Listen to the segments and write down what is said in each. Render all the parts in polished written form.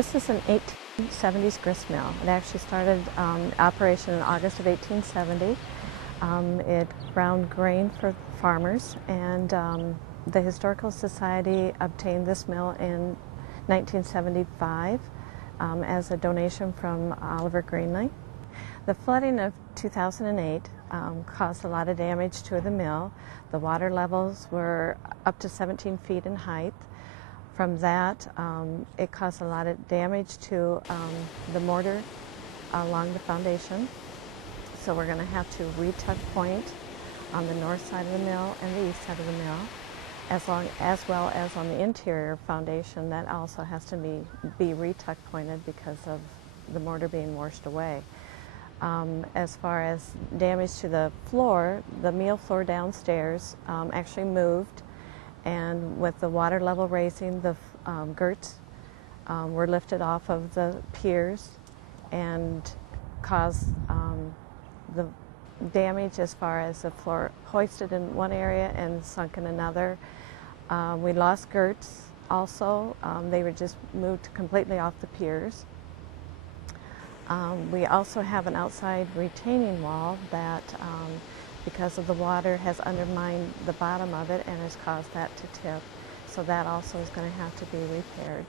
This is an 1870s grist mill. It actually started operation in August of 1870. It ground grain for farmers, and the Historical Society obtained this mill in 1975 as a donation from Oliver Greenlee. The flooding of 2008 caused a lot of damage to the mill. The water levels were up to 17 feet in height. From that, it caused a lot of damage to the mortar along the foundation. So we're going to have to re-tuck point on the north side of the mill and the east side of the mill, as well as on the interior foundation. That also has to be re-tuck pointed because of the mortar being washed away. As far as damage to the floor, the meal floor downstairs actually moved, and with the water level raising, the girts were lifted off of the piers and caused the damage as far as the floor hoisted in one area and sunk in another. We lost girts also. They were just moved completely off the piers. We also have an outside retaining wall that, because of the water, has undermined the bottom of it and has caused that to tip. So that also is going to have to be repaired.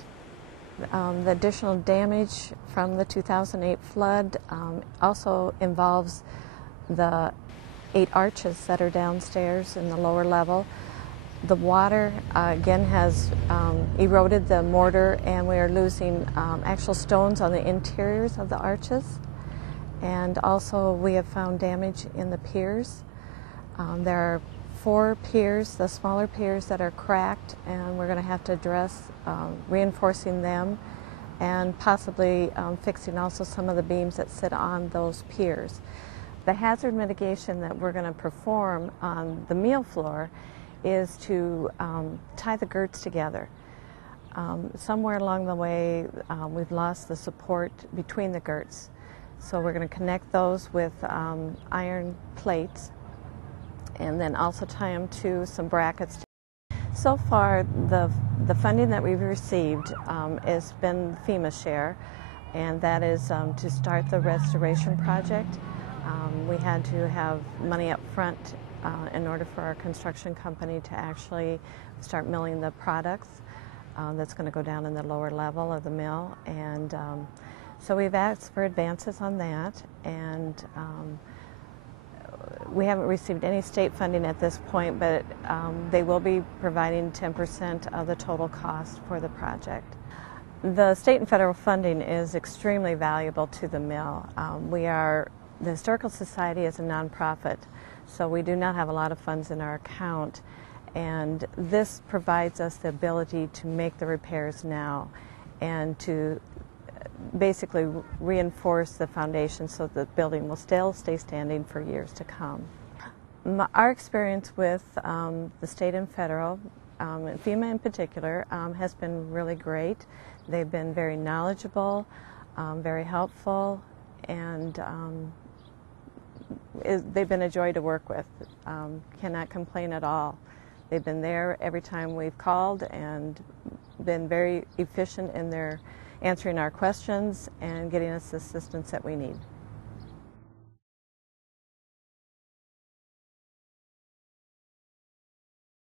The additional damage from the 2008 flood also involves the 8 arches that are downstairs in the lower level. The water again has eroded the mortar, and we are losing actual stones on the interiors of the arches. And also we have found damage in the piers. There are 4 piers, the smaller piers, that are cracked, and we're going to have to address reinforcing them and possibly fixing also some of the beams that sit on those piers. The hazard mitigation that we're going to perform on the meal floor is to tie the girts together. Somewhere along the way we've lost the support between the girts. So we're going to connect those with iron plates and then also tie them to some brackets. So far the funding that we've received has been FEMA share, and that is to start the restoration project. We had to have money up front in order for our construction company to actually start milling the products that's going to go down in the lower level of the mill. And so we've asked for advances on that, and we haven't received any state funding at this point, but they will be providing 10% of the total cost for the project. The state and federal funding is extremely valuable to the mill. The Historical Society is a nonprofit, so we do not have a lot of funds in our account, and this provides us the ability to make the repairs now and to basically reinforce the foundation so the building will still stay standing for years to come. Our experience with the state and federal, FEMA in particular, has been really great. They've been very knowledgeable, very helpful, and they've been a joy to work with. Cannot complain at all. They've been there every time we've called and been very efficient in their answering our questions and getting us the assistance that we need.